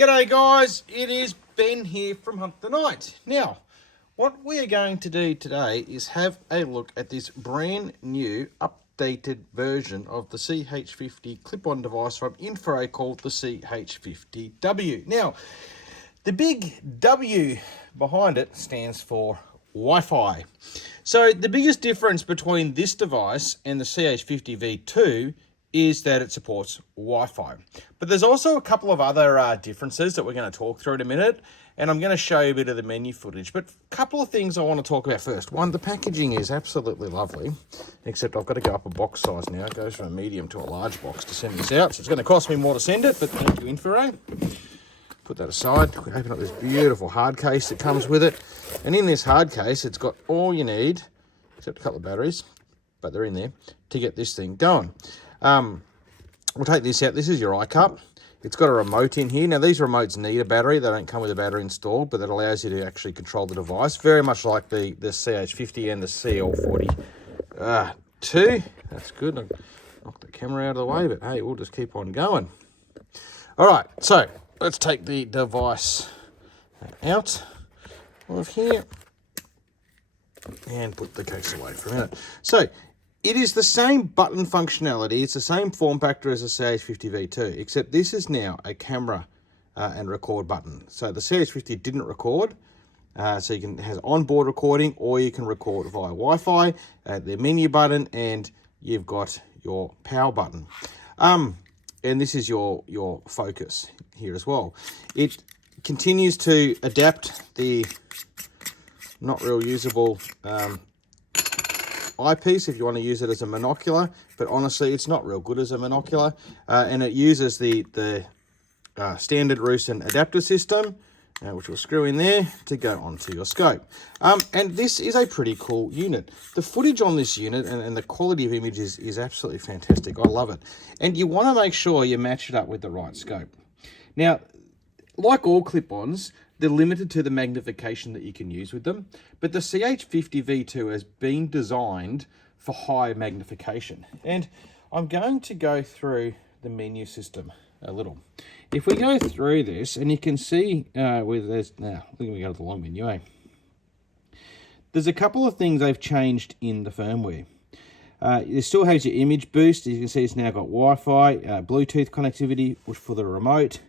G'day guys, it is Ben here from Hunt the Night. Now, what we are going to do today is have a look at this brand new updated version of the CH50 clip-on device from InfiRay called the CH50W. Now, the big W behind it stands for Wi-Fi. So the biggest difference between this device and the CH50V2 is that it supports Wi-Fi. But there's also a couple of other differences that we're going to talk through in a minute, and I'm going to show you a bit of the menu footage. But a couple of things I want to talk about first. One, the packaging is absolutely lovely, except I've got to go up a box size now. It goes from a medium to a large box to send this out, so it's going to cost me more to send it, but thank you, InfiRay. Put that aside. We open up this beautiful hard case that comes with it, and in this hard case, it's got all you need, except a couple of batteries, but they're in there, to get this thing going. We'll take this out. This is your iCup. It's got a remote in here. Now, these remotes need a battery. They don't come with a battery installed, but that allows you to actually control the device, very much like the CH50 and the CL40 That's good. I knocked the camera out of the way, but hey, we'll just keep on going. All right, so let's take the device out of here and put the case away for a minute. So it is the same button functionality. It's the same form factor as the CH50V2, except this is now a camera and record button. So the CH50 didn't record, so it has onboard recording, or you can record via Wi-Fi, the menu button, and you've got your power button. And this is your focus here as well. It continues to adapt the not real usable eyepiece if you want to use it as a monocular, but honestly it's not real good as a monocular, and it uses the standard Rusin adapter system, which will screw in there to go onto your scope. And this is a pretty cool unit. The footage on this unit and the quality of images is absolutely fantastic. I love it. And you want to make sure you match it up with the right scope. Now, like all clip-ons, they're limited to the magnification that you can use with them, but the CH50V2 has been designed for high magnification. And I'm going to go through the menu system a little. If we go through this, and you can see where there's, now I think we go to the long menu, There's a couple of things they've changed in the firmware. It still has your image boost. As you can see, it's now got Wi-Fi, Bluetooth connectivity, which for the remote.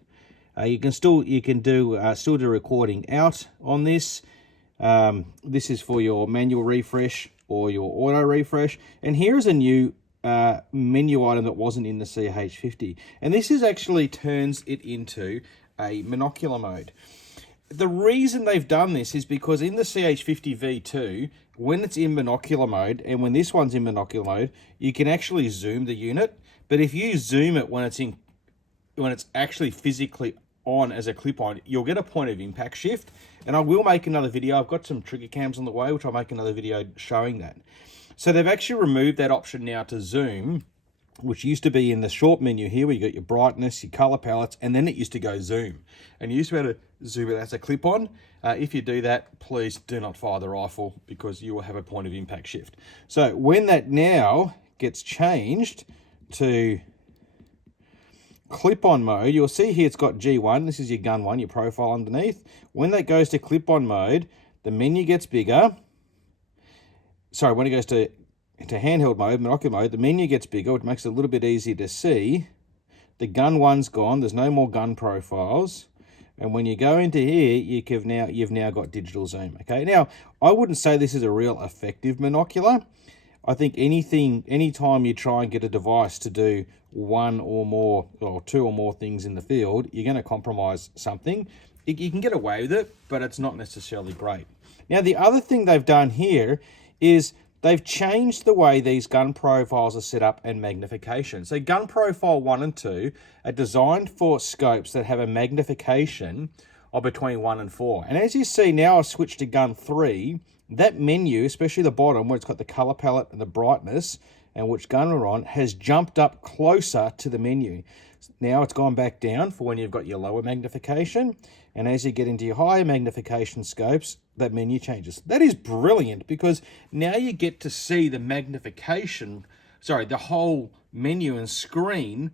You can still do recording out on this. This is for your manual refresh or your auto refresh. And here is a new menu item that wasn't in the CH50. And this is actually turns it into a monocular mode. The reason they've done this is because in the CH50V2, when it's in monocular mode, and when this one's in monocular mode, you can actually zoom the unit. But if you zoom it when it's actually physically on as a clip-on, you'll get a point of impact shift. And I will make another video. I've got some trigger cams on the way, which I'll make another video showing that. So they've actually removed that option now to zoom, which used to be in the short menu here, where you got your brightness, your color palettes, and then it used to go zoom. And you used to be able to zoom it as a clip-on. If you do that, please do not fire the rifle, because you will have a point of impact shift. So when that now gets changed to clip-on mode, you'll see here it's got G1. This is your gun one, your profile underneath. When that goes to clip-on mode, the menu gets bigger. Sorry, when it goes to handheld mode, monocular mode, the menu gets bigger, which makes it a little bit easier to see. The gun one's gone. There's no more gun profiles. And when you go into here, you've now got digital zoom. Okay, now I wouldn't say this is a real effective monocular. I think anytime you try and get a device to do one or more or two or more things in the field, you're going to compromise something. You can get away with it, but it's not necessarily great. Now, the other thing they've done here is they've changed the way these gun profiles are set up and magnification. So gun profile 1 and 2 are designed for scopes that have a magnification of between 1 and 4. And as you see now, I've switched to gun 3. That menu, especially the bottom where it's got the color palette and the brightness and which gun we're on, has jumped up closer to the menu. Now it's gone back down for when you've got your lower magnification. And as you get into your higher magnification scopes, that menu changes. That is brilliant, because now you get to see the magnification, the whole menu and screen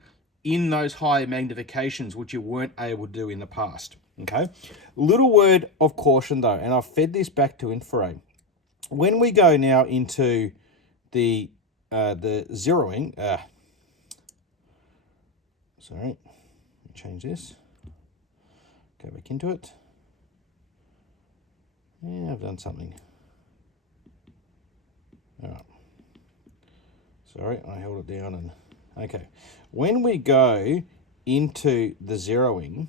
in those high magnifications, which you weren't able to do in the past. Okay, little word of caution though, and I've fed this back to InfiRay. When we go now into the zeroing, sorry, change this, go back into it. Yeah, I've done something. All right. Sorry, I held it down and, okay. When we go into the zeroing,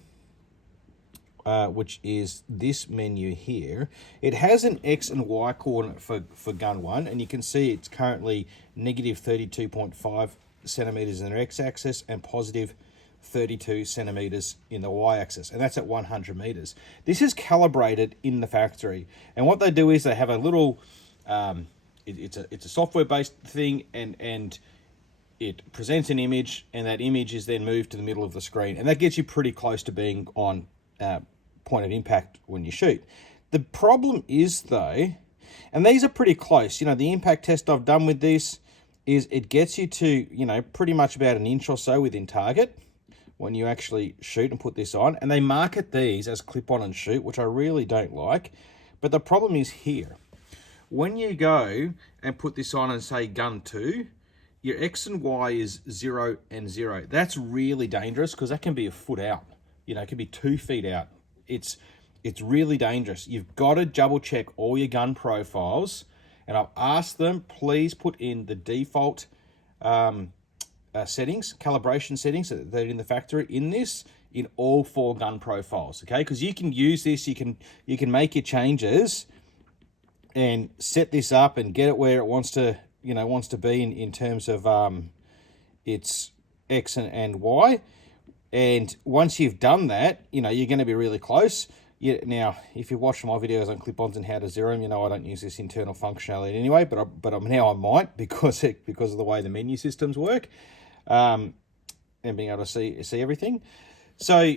which is this menu here, it has an X and Y coordinate for gun 1, and you can see it's currently negative 32.5 centimeters in the X axis and positive 32 centimeters in the Y axis, and that's at 100 meters. This is calibrated in the factory, and what they do is they have a little, it's a software-based thing, and it presents an image, and that image is then moved to the middle of the screen, and that gets you pretty close to being on point of impact when you shoot. The problem is though, and these are pretty close, you know, the impact test I've done with this is it gets you to, you know, pretty much about an inch or so within target when you actually shoot and put this on. And they market these as clip on and shoot, which I really don't like. But the problem is here. When you go and put this on and say gun 2, your X and Y is 0 and 0. That's really dangerous because that can be a foot out. You know, it can be 2 feet out. It's really dangerous. You've got to double check all your gun profiles, and I've asked them, please put in the default settings, calibration settings that are in the factory in all 4 gun profiles, okay? Because you can use this, you can make your changes and set this up and get it where it wants to, you know, wants to be in terms of its X and Y. And once you've done that, you know, you're going to be really close. Now, if you've watched my videos on clip-ons and how to zero them, you know I don't use this internal functionality anyway, but now I might because of the way the menu systems work, and being able to see everything. So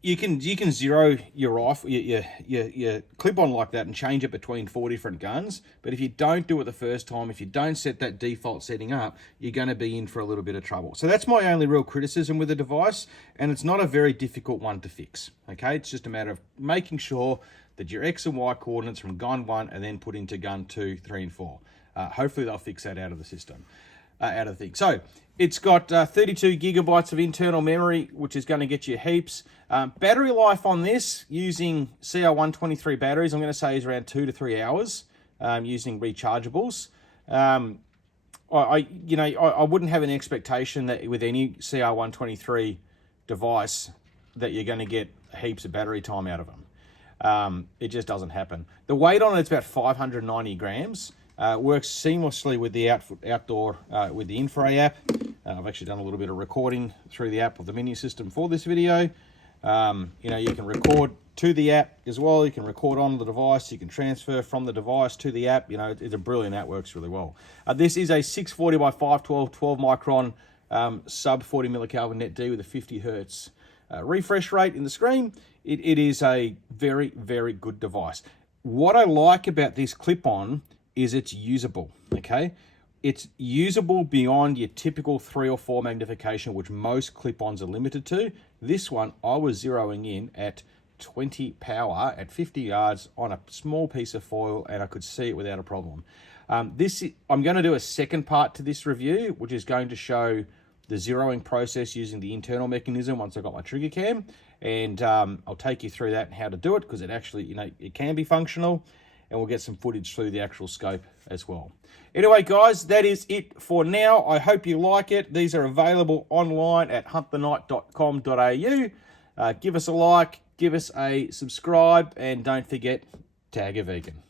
you can zero your rifle, your clip-on like that and change it between 4 different guns. But if you don't do it the first time, if you don't set that default setting up, you're going to be in for a little bit of trouble. So that's my only real criticism with the device, and it's not a very difficult one to fix. Okay, it's just a matter of making sure that your X and Y coordinates from gun 1 and then put into gun 2, 3, and 4. Hopefully they'll fix that out of the system. Out of the thing. So it's got 32 gigabytes of internal memory, which is going to get you heaps. Battery life on this using CR123 batteries, I'm going to say is around 2 to 3 hours using rechargeables. I wouldn't have an expectation that with any CR123 device that you're going to get heaps of battery time out of them. It just doesn't happen. The weight on it's about 590 grams. Works seamlessly with the outdoor with the InfiRay app. I've actually done a little bit of recording through the app of the menu system for this video. You know, you can record to the app as well. You can record on the device. You can transfer from the device to the app. You know, it's a brilliant app. Works really well. This is a 640 by 512 12 micron sub 40 millikelvin net D with a 50 hertz refresh rate in the screen. It is a very, very good device. What I like about this clip-on is it's usable, okay? It's usable beyond your typical 3 or 4 magnification, which most clip-ons are limited to. This one, I was zeroing in at 20 power at 50 yards on a small piece of foil, and I could see it without a problem. I'm going to do a second part to this review, which is going to show the zeroing process using the internal mechanism once I've got my trigger cam, and I'll take you through that and how to do it, because it actually, you know, it can be functional, and we'll get some footage through the actual scope as well. Anyway, guys, that is it for now. I hope you like it. These are available online at huntthenite.com.au. Give us a like, give us a subscribe, and don't forget, tag a vegan.